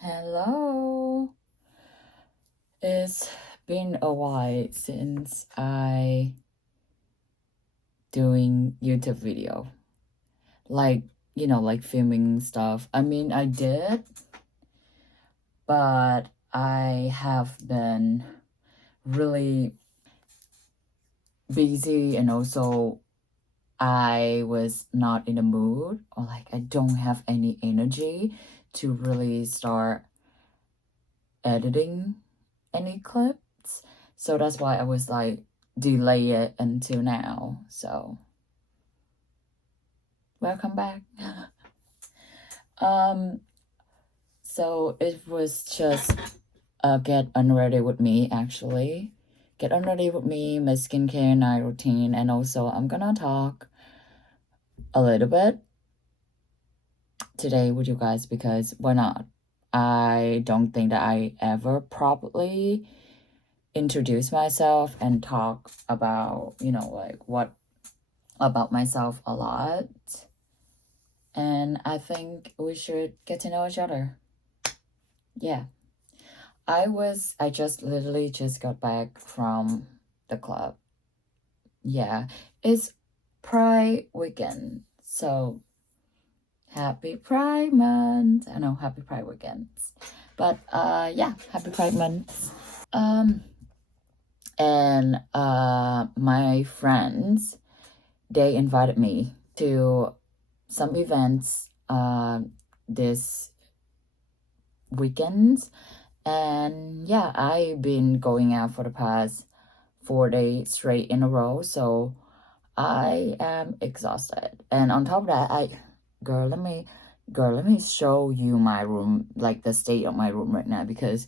Hello. It's been a while since I doing YouTube video. Like, like filming stuff. I mean, I did, but I have been really busy, and also I was not in the mood, or like I don't have any energy to really start editing any clips. So that's why I was like delay it until now. So welcome back. So it was just get unready with me, actually. Get unready with me, my skincare night routine, and also I'm gonna talk a little bit today with you guys because why not? I don't think that I ever properly introduce myself and talk about, like what about myself a lot. And I think we should get to know each other. Yeah. I just literally just got back from the club. Yeah. It's Pride weekend. So happy Pride month. I know, happy Pride weekends. But yeah, happy Pride month. And my friends, they invited me to some events this weekends, and yeah, I've been going out for the past 4 days straight in a row, so I am exhausted. And on top of that, girl, let me show you my room, like the state of my room right now, because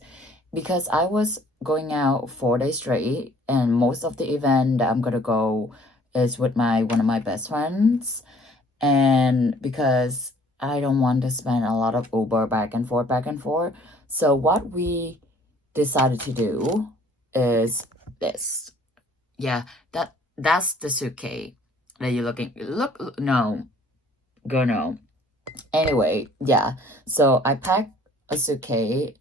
I was going out 4 days straight, and most of the event that I'm gonna go is with one of my best friends. And because I don't want to spend a lot of Uber back and forth. So what we decided to do is this. Yeah, that's the suitcase that you're looking. No. Anyway, yeah. So I packed a suitcase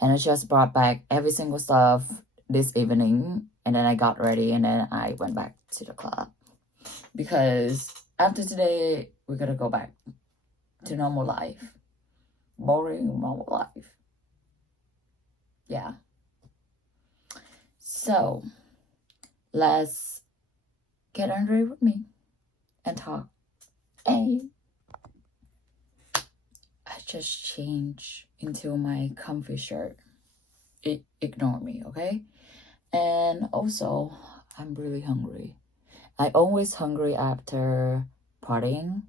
and I just brought back every single stuff this evening, and then I got ready, and then I went back to the club. Because after today, we're gonna go back to normal life. Boring normal life. Yeah. So, let's get under it with me and talk. Hey. I just changed into my comfy shirt. Ignore me, okay? And also, I'm really hungry. I always hungry after partying.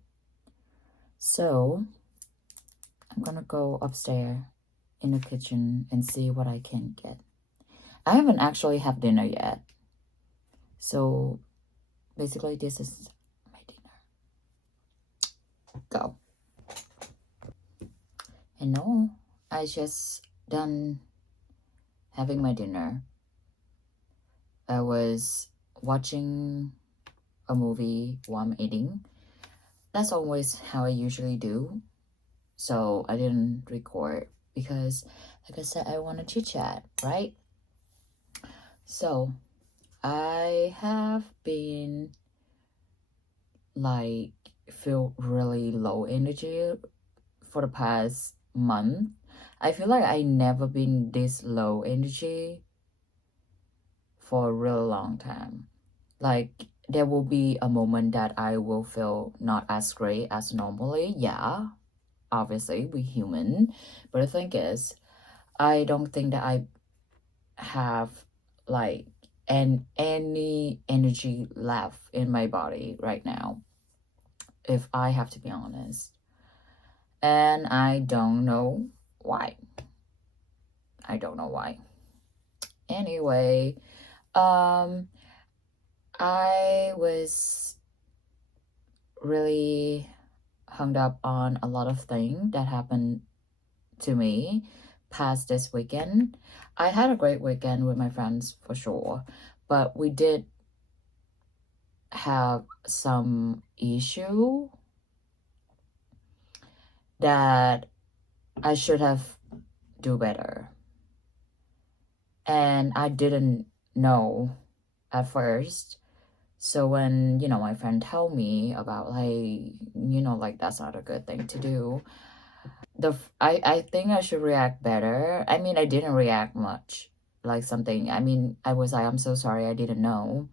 So, I'm gonna go upstairs in the kitchen and see what I can get. I haven't actually had dinner yet. So, basically, this is my dinner. Go. And no, I just done having my dinner. I was watching a movie while I'm eating. That's always how I usually do. So I didn't record because, like I said, I want to chit chat, right? So I have been like feel really low energy for the past month. I feel like I never been this low energy for a really long time. Like there will be a moment that I will feel not as great as normally. Yeah, obviously we human. But the thing is, I don't think that I have like any energy left in my body right now, if I have to be honest. And I don't know why. Anyway, I was really hung up on a lot of things that happened to me past this weekend. I had a great weekend with my friends for sure, but we did have some issue that I should have do better. And I didn't know at first. So when, my friend told me about, like, like, that's not a good thing to do, I think I should react better. I mean, I didn't react much, like something. I mean, I was like, I'm so sorry, I didn't know.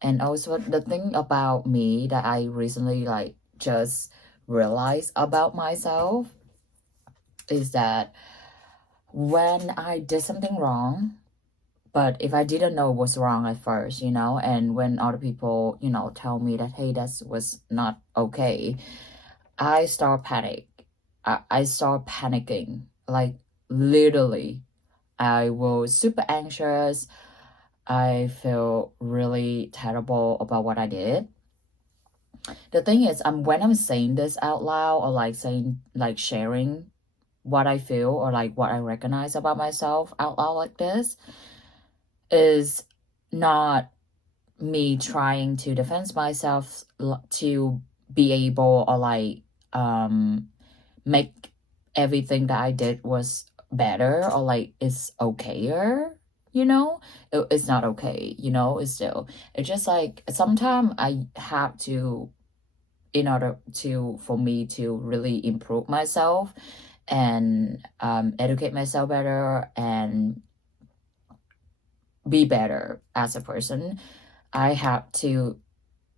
And also the thing about me that I recently, like, just realized about myself is that when I did something wrong, but if I didn't know what's wrong at first, and when other people, tell me that, hey, that was not okay, I start I start panicking, like, literally. I was super anxious. I feel really terrible about what I did. The thing is, when I'm saying this out loud, or like sharing what I feel, or like what I recognize about myself out loud like this, is not me trying to defend myself to be able, or like make everything that I did was better, or like it's okayer. It's not okay. It's just like sometimes I have to, in order for me to really improve myself and educate myself better and be better as a person, I have to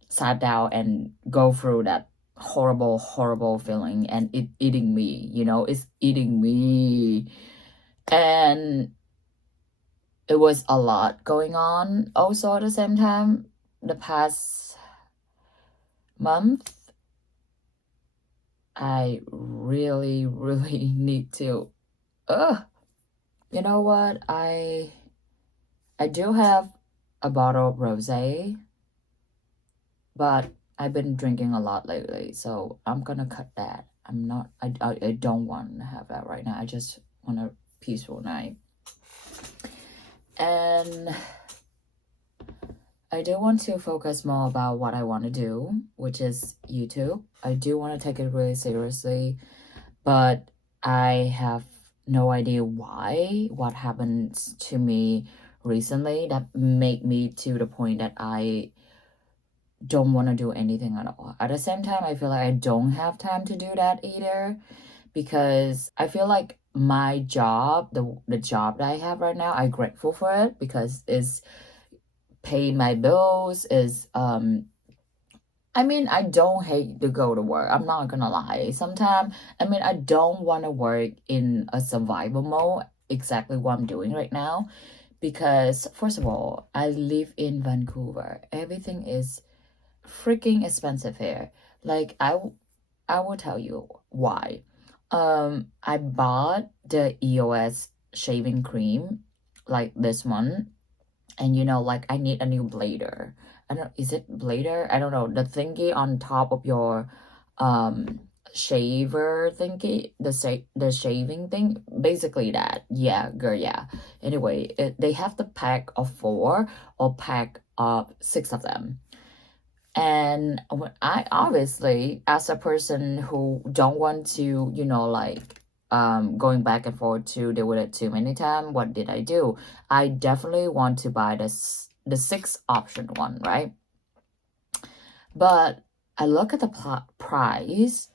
sit down and go through that horrible feeling, and it's eating me. It's eating me. And it was a lot going on also at the same time. The past month, I really need to you know what, I do have a bottle of rosé, but I've been drinking a lot lately, so I'm gonna cut that. I don't want to have that right now. I just want a peaceful night. And I do want to focus more about what I want to do, which is YouTube. I do want to take it really seriously, but I have no idea what happened to me recently that made me to the point that I don't want to do anything at all. At the same time, I feel like I don't have time to do that either, because I feel like my job, the job that I have right now, I'm grateful for it because it's pay my bills, is I mean, I don't hate to go to work. I'm not gonna lie. Sometimes, I don't want to work in a survival mode, exactly what I'm doing right now, because first of all, I live in Vancouver. Everything is freaking expensive here. Like, I will tell you why. I bought the EOS shaving cream, like this one, and like, I need a new blader. Is it blader? I don't know, the thingy on top of your shaver thingy, the shaving thing, basically that. Yeah, girl, yeah. Anyway, they have the pack of 4 or pack of 6 of them. And I obviously, as a person who don't want to, like, going back and forth to deal with it too many times, what did I do? I definitely want to buy the 6 option one, right? But I look at the price,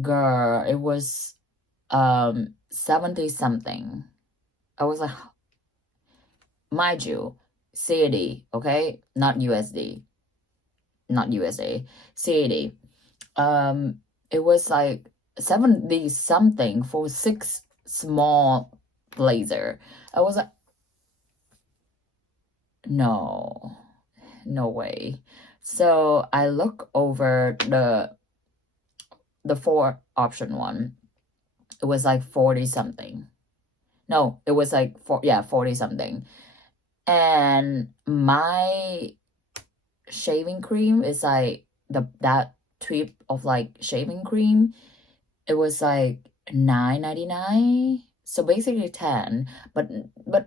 girl, it was 70 something. I was like, mind you, CAD, okay, not USD, not USA, CAD. It was like 70 something for 6 small blazer. I was like, no way. So I look over the 4 option one. It was like 40 something. No, it was like 40 something. And my shaving cream is like that tube of like shaving cream, it was like $9.99, so basically 10, but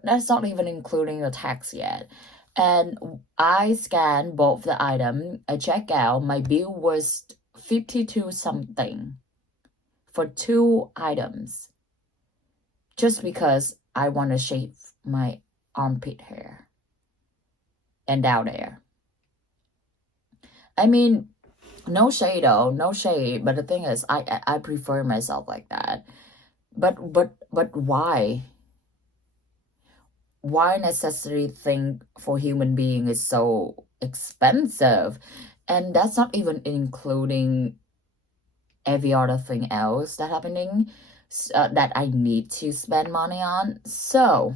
that's not even including the tax yet. And I scanned both the item, I check out, my bill was 52 something for 2 items. just because I want to shave my armpit hair and down there. I mean, no shade though, no shade. But the thing is, I prefer myself like that. But why? Why necessary thing for human being is so expensive? And that's not even including every other thing else that happening that I need to spend money on. So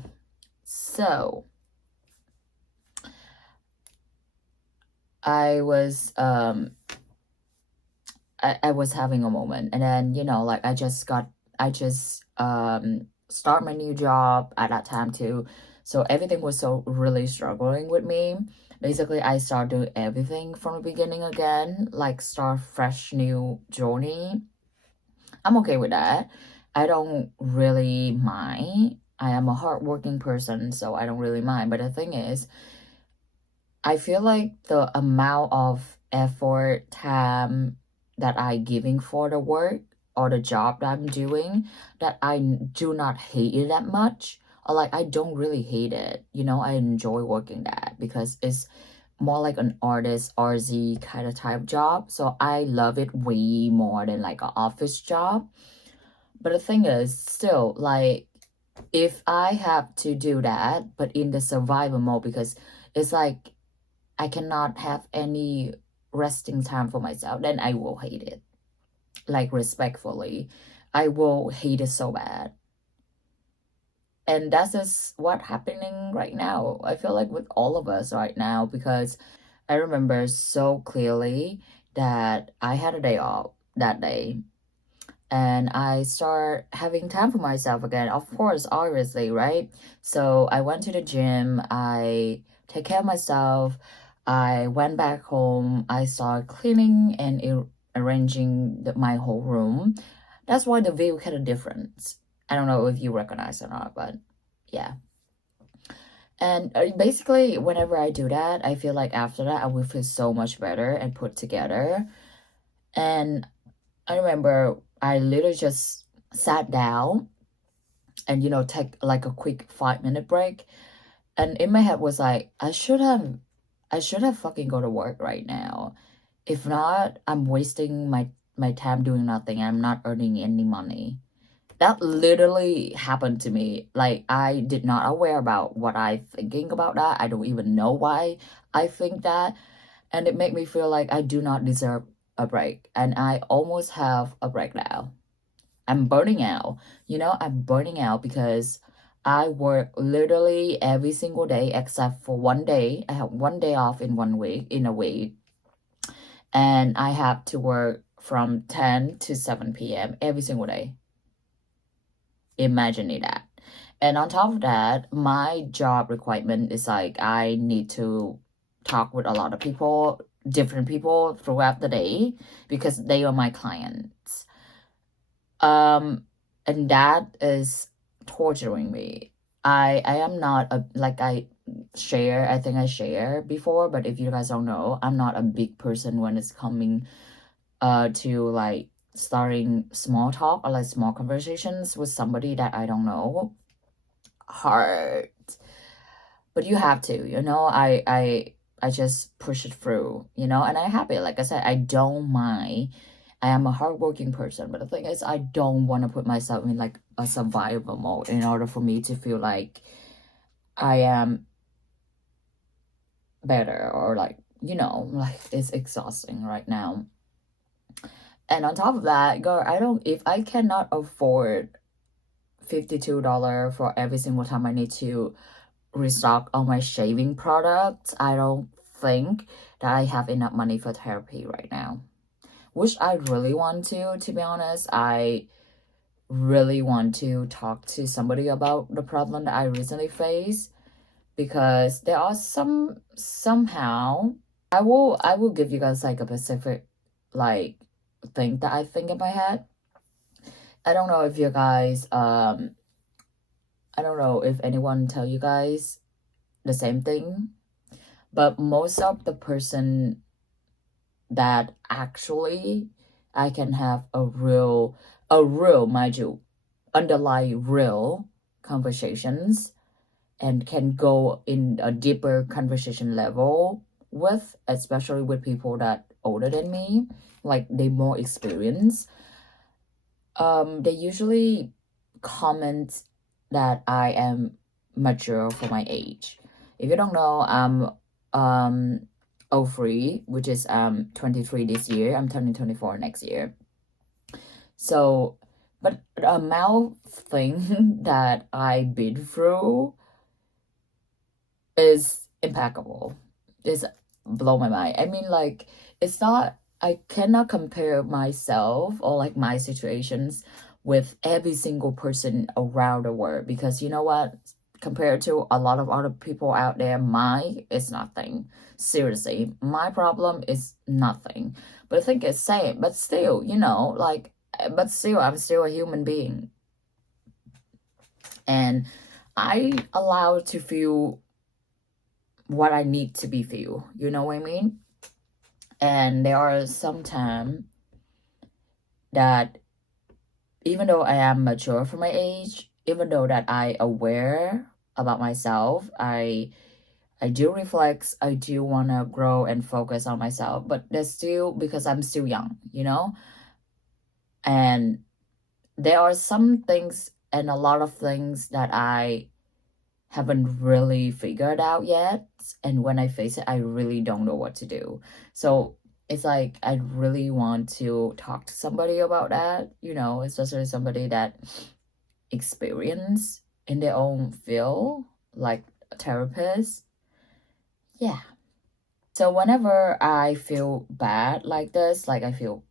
I was I was having a moment, and then like I just start my new job at that time too, so everything was so really struggling with me. Basically, I start doing everything from the beginning again, like start fresh new journey. I'm okay with that. I don't really mind. I am a hardworking person, so I don't really mind. But the thing is, I feel like the amount of effort, time that I giving for the work or the job that I'm doing, that I do not hate it that much. Or like I don't really hate it. I enjoy working that because it's more like an artist RZ kind of type job. So I love it way more than like an office job. But the thing is, still, like, if I have to do that, but in the survival mode, because it's like I cannot have any resting time for myself, then I will hate it. Like, respectfully, I will hate it so bad. And that's just what's happening right now. I feel like with all of us right now, because I remember so clearly that I had a day off that day. And I start having time for myself again. Of course, obviously, right? So I went to the gym. I take care of myself. I went back home. I started cleaning and arranging my whole room. That's why the view had a difference. I don't know if you recognize or not, but yeah. And basically, whenever I do that, I feel like after that, I will feel so much better and put together. And I remember I literally just sat down and, take like a quick 5-minute break. And in my head was like, I should have fucking go to work right now. If not, I'm wasting my time doing nothing. I'm not earning any money. That literally happened to me. Like, I did not aware about what I thinking about that. I don't even know why I think that. And it made me feel like I do not deserve a break. And I almost have a break now. I'm burning out. I'm burning out because I work literally every single day except for one day. I have one day off in a week. And I have to work from 10 to 7 p.m. every single day. Imagine that. And on top of that, my job requirement is like I need to talk with a lot of people, different people throughout the day, because they are my clients. And that is torturing me. I am not I think I share before, but if you guys don't know, I'm not a big person when it's coming to like starting small talk or like small conversations with somebody that I don't know. Hard. But you have to, I just push it through, and I'm happy. Like I said, I don't mind. I am a hardworking person, but the thing is, I don't want to put myself in like a survival mode in order for me to feel like I am better, or like, like it's exhausting right now. And on top of that, girl, if I cannot afford $52 for every single time I need to restock all my shaving products, I don't think that I have enough money for therapy right now. Which I really want to be honest. I really want to talk to somebody about the problem that I recently faced, because there are somehow I will give you guys like a specific like thing that I think in my head. I don't know if you guys I don't know if anyone tell you guys the same thing, but most of the person that actually I can have a real, mind you, underlie real conversations and can go in a deeper conversation level with, especially with people that older than me, like they more experienced. They usually comment that I am mature for my age. If you don't know, I'm 03, which is 23 this year. I'm turning 24 next year. So, but the amount thing that I've been through is impeccable. It's blow my mind. I mean, like, it's not, I cannot compare myself or like my situations with every single person around the world, because you know what, compared to a lot of other people out there, mine is nothing. Seriously, my problem is nothing. But I think it's same, but still, you know, like, but still I'm still a human being, and I allow to feel what I need to be feel, you know what I mean? And there are some time that even though I am mature for my age, even though that I aware about myself, I do reflect, I do want to grow and focus on myself, but there's still, because I'm still young, you know? And there are some things and a lot of things that I haven't really figured out yet, and when I face it, I really don't know what to do. So it's like I really want to talk to somebody about that, you know, especially somebody that experience in their own field, like a therapist. Yeah. So whenever I feel bad like this, like I feel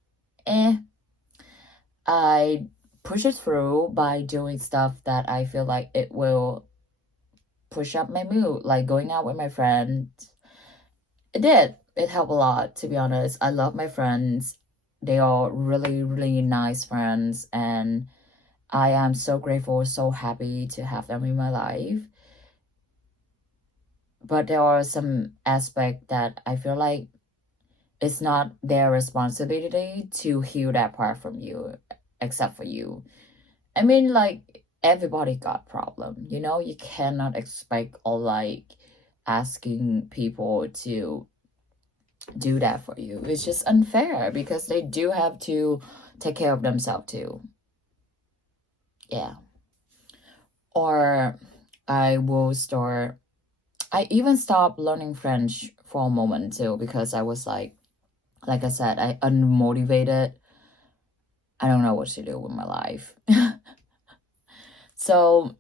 I push it through by doing stuff that I feel like it will push up my mood, like going out with my friends. It helped a lot, to be honest. I love my friends. They are really, really nice friends, and I am so grateful, so happy to have them in my life. But there are some aspects that I feel like it's not their responsibility to heal that part from you, except for you. I mean, like, everybody got problem, you know? You cannot expect or like asking people to do that for you. It's just unfair, because they do have to take care of themselves too. Yeah. Or I even stopped learning French for a moment too, because I was like I said, I unmotivated. I don't know what to do with my life. So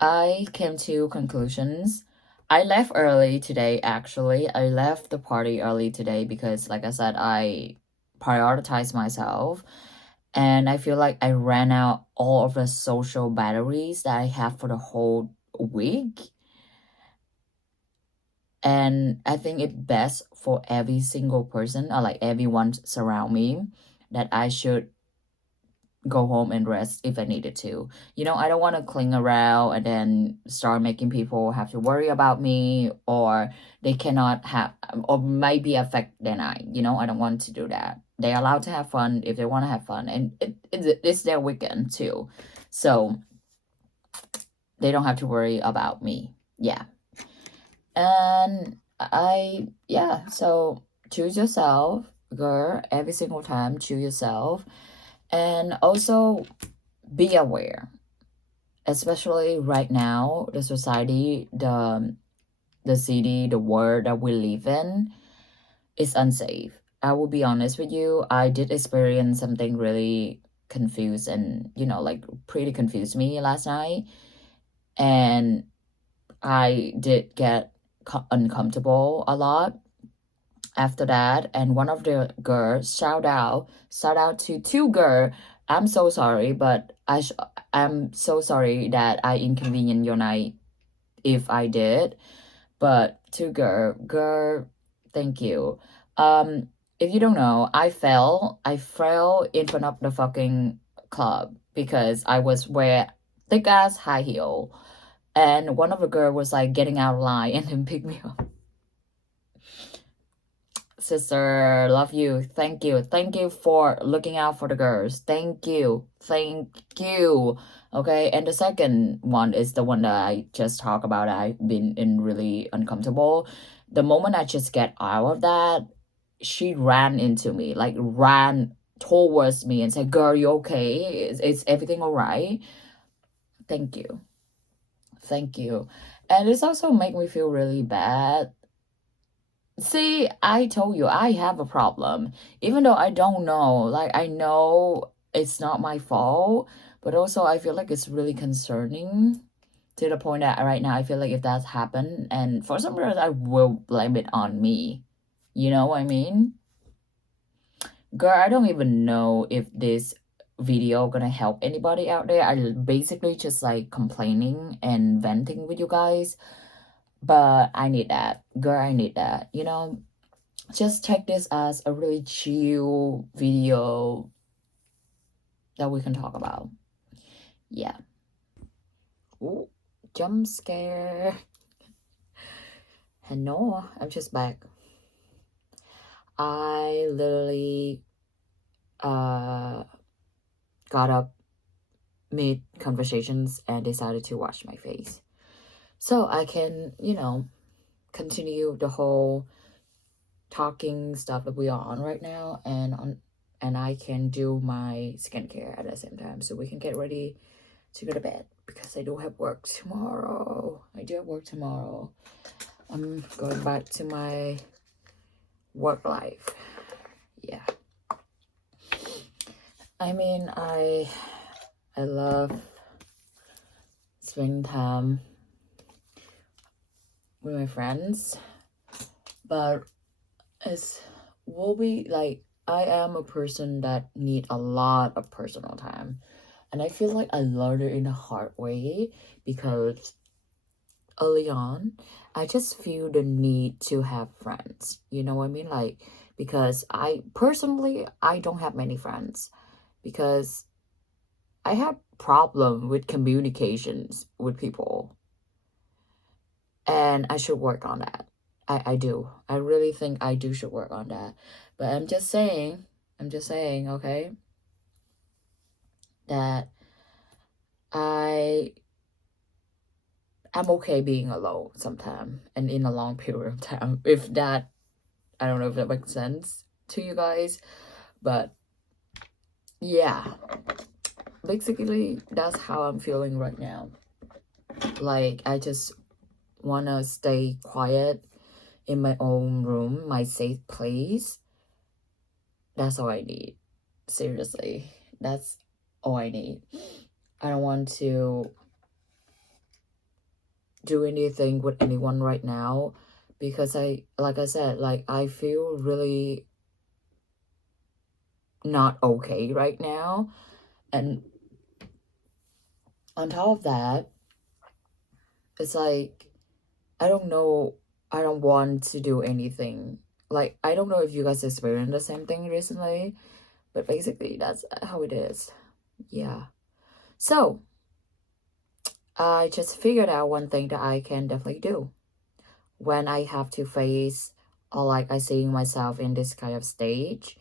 I came to conclusions. I left early today, actually. I left the party early today because, like I said, I prioritized myself. And I feel like I ran out all of the social batteries that I have for the whole week. And I think it's best for every single person, or like everyone surround me, that I should go home and rest if I needed to. You know, I don't want to cling around and then start making people have to worry about me, or they cannot have, or might be affected than I, you know, I don't want to do that. They're allowed to have fun if they want to have fun, and it's their weekend too. So they don't have to worry about me. Yeah. And so choose yourself, girl, every single time, choose yourself. And also be aware, especially right now, the society, the city, the world that we live in is unsafe. I will be honest with you, I did experience something really confused and, you know, like pretty confused me last night. And I did get uncomfortable a lot after that. And one of the girls, shout out to two girls. I'm so sorry, but I'm so sorry that I inconvenienced your night if I did. But two girl, thank you. If you don't know, I fell in front of the fucking club because I was wearing thick ass high heel, and one of the girl was like getting out of line and then picked me up. sister. Love you. Thank you. Thank you for looking out for the girls. Thank you. Thank you. Okay, and the second one is the one that I just talked about. I've been in really uncomfortable. The moment I just get out of that, she ran into me, like ran towards me and said, girl, you okay? Is everything all right? Thank you. Thank you. And it's also make me feel really bad. See, I told you I have a problem. Even though I don't know, like I know it's not my fault, but also I feel like it's really concerning to the point that right now I feel like if that's happened, and for some reason I will blame it on me. You know what I mean? Girl, I don't even know if this video gonna help anybody out there. I basically just like complaining and venting with you guys. But I need that. Girl, I need that. You know, just take this as a really chill video that we can talk about. Yeah. Ooh, jump scare. Hello, I'm just back. I literally got up mid conversations and decided to wash my face, so I can, you know, continue the whole talking stuff that we are on right now, and I can do my skincare at the same time, so we can get ready to go to bed, because I do have work tomorrow. I'm going back to my work life. Yeah. I mean, I love spending time with my friends, but it will be like I am a person that need a lot of personal time, and I feel like I learned it in a hard way, because early on I just feel the need to have friends, you know what I mean? Like, because I personally don't have many friends, because I have problem with communications with people, and I should work on that. I do. I really think I should work on that. But I'm just saying, okay, that I'm okay being alone sometime and in a long period of time. If that, I don't know if that makes sense to you guys, but yeah, basically that's how I'm feeling right now. Like, I just want to stay quiet in my own room, my safe place. That's all I need. Seriously, that's all I need. I don't want to do anything with anyone right now, because like I said, like I feel really not okay right now. And on top of that, it's like I don't know, I don't want to do anything. Like, I don't know if you guys experienced the same thing recently, but basically that's how it is. Yeah. So I just figured out one thing that I can definitely do when I have to face, or like I seeing myself in this kind of stage.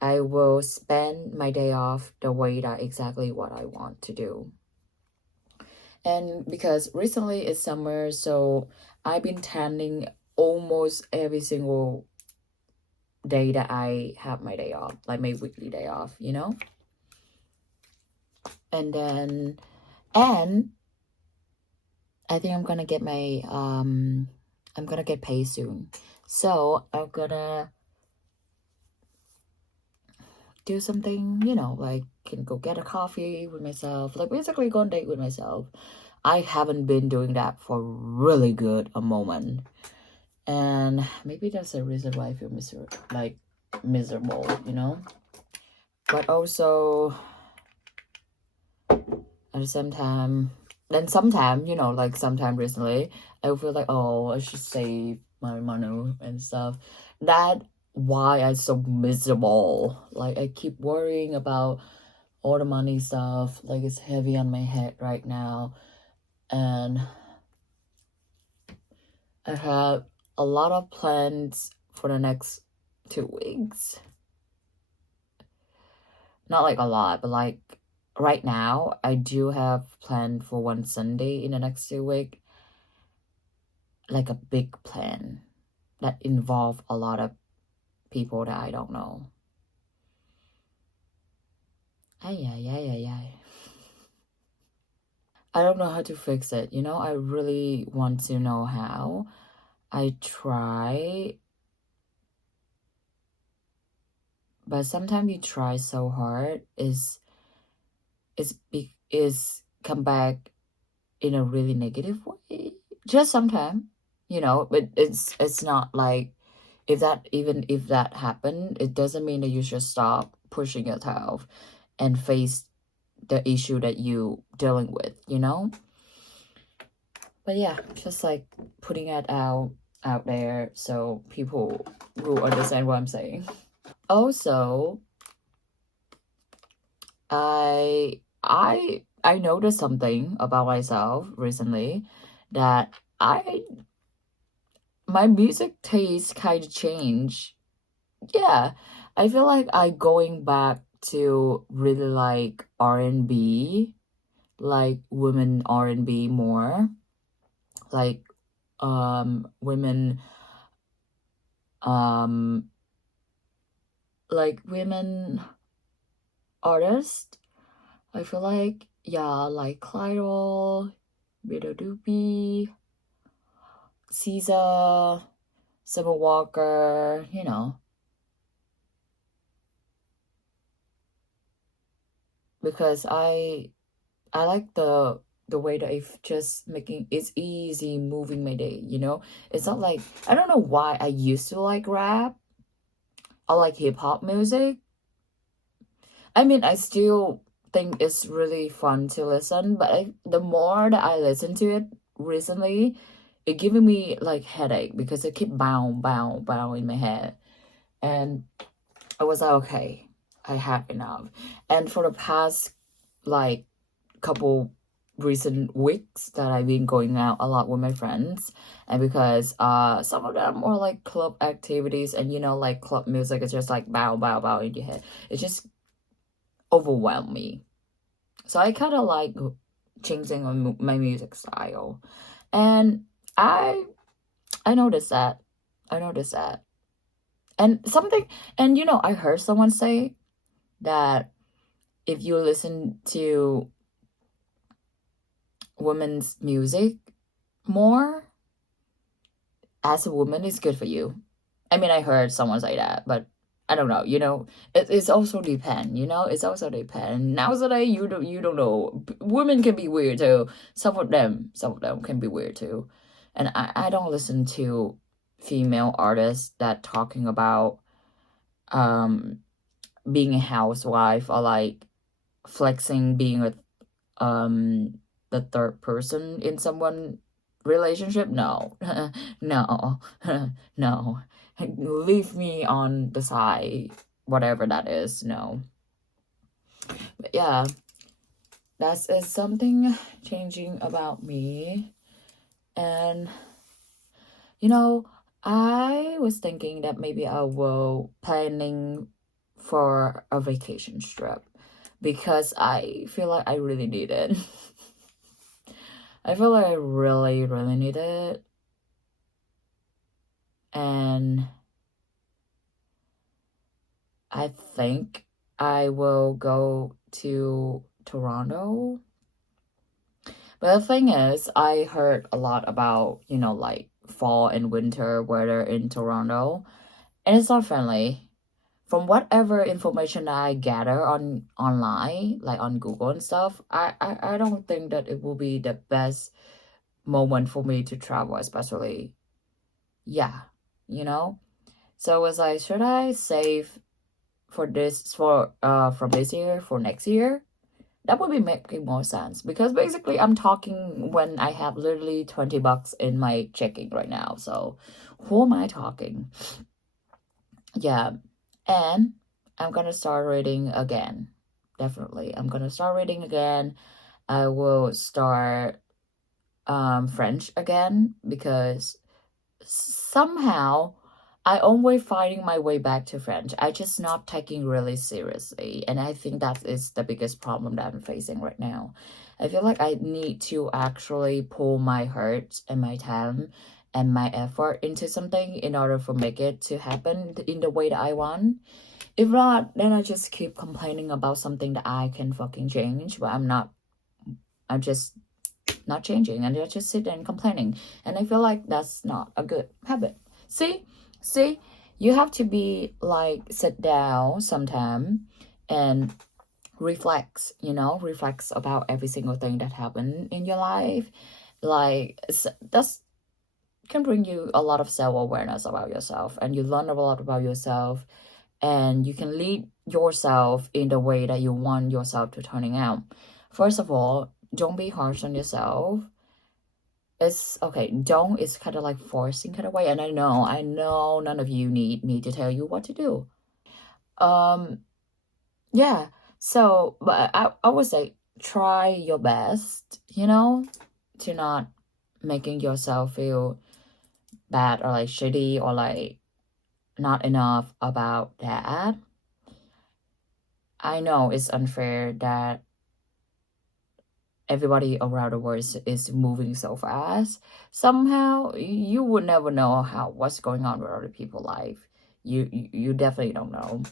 I will spend my day off the way that exactly what I want to do. And because recently it's summer, so I've been tanning almost every single day that I have my day off, like my weekly day off, you know? And then, and I think I'm gonna get my, I'm gonna get paid soon. So I'm gonna do something, you know, like can go get a coffee with myself, like basically go on a date with myself. I haven't been doing that for really good a moment. And maybe that's the reason why I feel miserable, you know? But also, at the same time, then sometime, you know, like sometime recently, I feel like, oh, I should save my money and stuff. That why I'm so miserable. Like, I keep worrying about all the money stuff. Like, it's heavy on my head right now. And I have a lot of plans for the next 2 weeks. Not like a lot, but like right now, I do have planned for one Sunday in the next 2 weeks. Like a big plan that involve a lot of people that I don't know. Ay. I don't know how to fix it. You know, I really want to know how. I try, but sometimes you try so hard is come back in a really negative way. Just sometimes, you know, but it's not like if that happened, it doesn't mean that you should stop pushing yourself and face the issue that you dealing with, you know. But yeah, just like putting it out there so people will understand what I'm saying. Also, I noticed something about myself recently that my music taste kind of changed. Yeah, I feel like I going back to really like R&B, like women R&B more, like women like women artists. I feel like, yeah, like 광ɪᴱ, ᴘᴜ괜 SZA, Summer Walker, you know. Because I like the way that it's just making it's easy moving my day, you know. It's not like, I don't know why I used to like rap or like hip-hop music. I mean, I still think it's really fun to listen, but the more that I listen to it recently, it giving me like headache because it keep bow in my head. And I was like, okay, I had enough. And for the past like couple recent weeks that I've been going out a lot with my friends, and because some of them are like club activities, and you know, like club music is just like bow in your head. It just overwhelmed me. So I kind of like changing my music style. And I noticed that. And something, and you know, I heard someone say that if you listen to women's music more as a woman, it's good for you. I mean, I heard someone say that, but I don't know, you know. It's also depend, you know. It's also depend. Nowadays, you don't know. Women can be weird too. Some of them can be weird too. And I don't listen to female artists that talking about being a housewife or like flexing being a the third person in someone relationship. No. No. No, leave me on the side, whatever that is. No. But yeah, that is something changing about me. And you know, I was thinking that maybe I will planning for a vacation trip because I feel like I really need it. I feel like I really need it. And I think I will go to Toronto. But the thing is, I heard a lot about, you know, like fall and winter weather in Toronto, and it's not friendly. From whatever information I gather online, like on Google and stuff, I don't think that it will be the best moment for me to travel, especially, yeah, you know. So I was like, should I save for this from this year for next year? That would be making more sense because basically I'm talking when I have literally $20 in my checking right now. So who am I talking? Yeah. And I'm gonna start reading again. Definitely. I'm gonna start reading again. I will start French again because somehow I always finding my way back to French. I just not taking really seriously. And I think that is the biggest problem that I'm facing right now. I feel like I need to actually pull my heart and my time and my effort into something in order for make it to happen in the way that I want. If not, then I just keep complaining about something that I can fucking change, but I'm just not changing, and I just sit there and complaining. And I feel like that's not a good habit. See, you have to be like, sit down sometime and reflects, reflects about every single thing that happened in your life. Like, that's can bring you a lot of self-awareness about yourself, and you learn a lot about yourself, and you can lead yourself in the way that you want yourself to turning out. First of all, don't be harsh on yourself. It's okay. Don't is kind of like forcing kind of way. And I know none of you need me to tell you what to do. Yeah. So, but I would say try your best, to not making yourself feel bad or like shitty or like not enough about that. I know it's unfair that everybody around the world is moving so fast. Somehow you would never know what's going on with other people's life. You definitely don't know.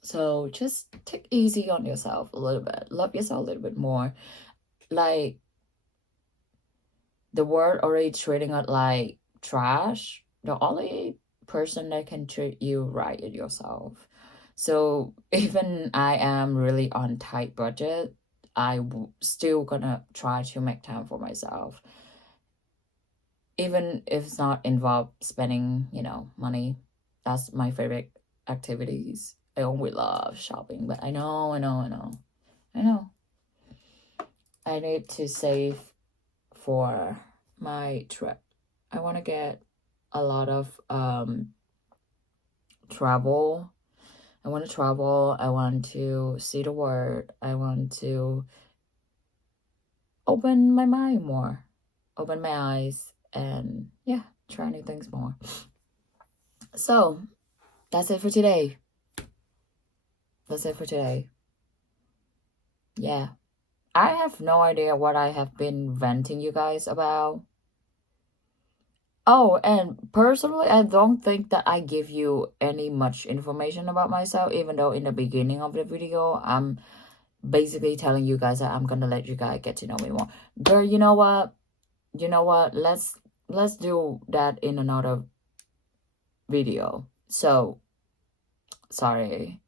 So just take easy on yourself a little bit. Love yourself a little bit more. Like, the world already treating it like trash. The only person that can treat you right is yourself. So even I am really on tight budget, still gonna try to make time for myself. Even if it's not involved spending, money. That's my favorite activities. I always love shopping, but I know. I need to save for my trip. I want to get a lot of travel. I want to travel. I want to see the world. I want to open my mind more, open my eyes, and yeah, try new things more. So that's it for today. Yeah, I have no idea what I have been venting you guys about. Oh, and personally, I don't think that I give you any much information about myself, even though in the beginning of the video, I'm basically telling you guys that I'm gonna let you guys get to know me more. Girl, you know what? Let's do that in another video. So, sorry.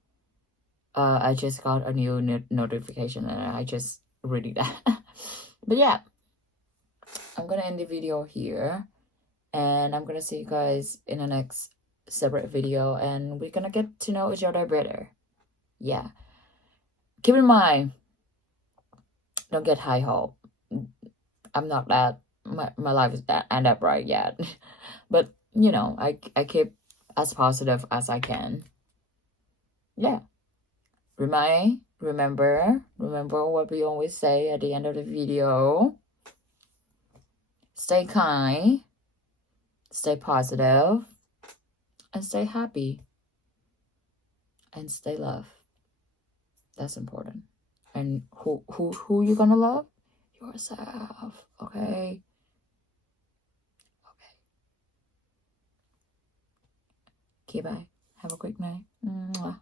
I just got a new notification and I just read that. But yeah, I'm gonna end the video here. And I'm gonna see you guys in the next separate video, and we're gonna get to know each other better. Yeah. Keep in mind, don't get high hope. I'm not that, my life is that and that bright yet. But I keep as positive as I can. Yeah. Remember what we always say at the end of the video. Stay kind, stay positive, and stay happy, and stay love. That's important. And who you gonna love? Yourself. Okay. Okay, bye. Have a great night. Mwah.